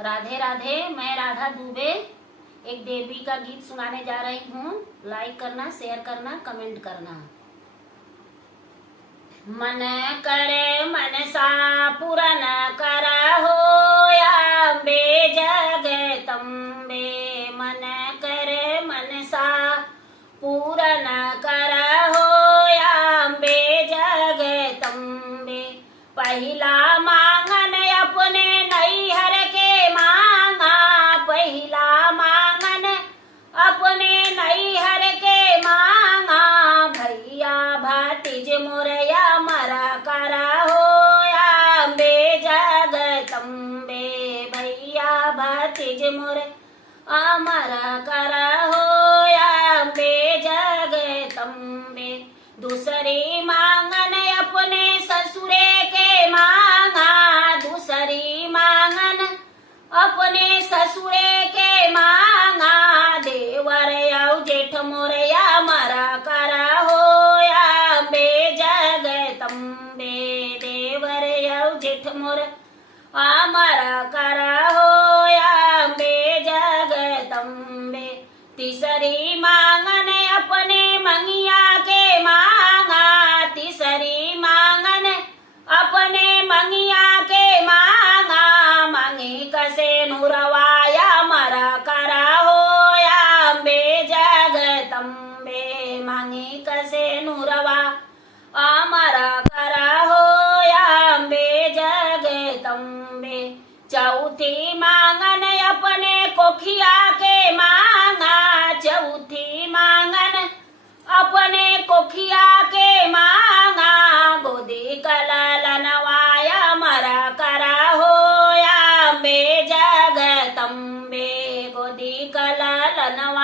राधे राधे। मैं राधा दुबे एक देवी का गीत सुनाने जा रही हूँ। लाइक करना, शेयर करना, कमेंट करना। मन करे मनसा पूरन करहो अम्बे जगदम्बे। मन करे मनसा पूरन करहो अम्बे जगदम्बे। पहिला मांगन अपने नैहर के मांगा, पहिला मांगन अपने नैहर के मांगा। भैया भतीज मोरया मरा करा हो अम्बे जगदम्बे। भैया भतीज मोर अमरा करा हो अम्बे जगदम्बे। दूसरी मांगन अपने ससुरे के मांगा, दूसरी मांगन अपने ससुरे के मांगा। देवर औ जेठ मोरया मरा करा हो अम्बे जगदम्बे। देवर औ जेठ मोर अमरा करा हो अम्बे जगदम्बे। तीसरी मांगन अपने मंगिया के मांगा, तीसरी मांगन अपने मंगिया के मांगा। मांगी कसे नुरवाया मरा करा हो अम्बे जगदम्बे। मांगी कसे नुरवा अमरा करा हो अम्बे जगदम्बे। चौथी मांगन अपने कोखिया के मांगा, चौथी मांगन अपने कोखिया के मांगा। गोदी कललनवाया मरा करा हो अम्बे जगदम्बे। गोदी कललनवा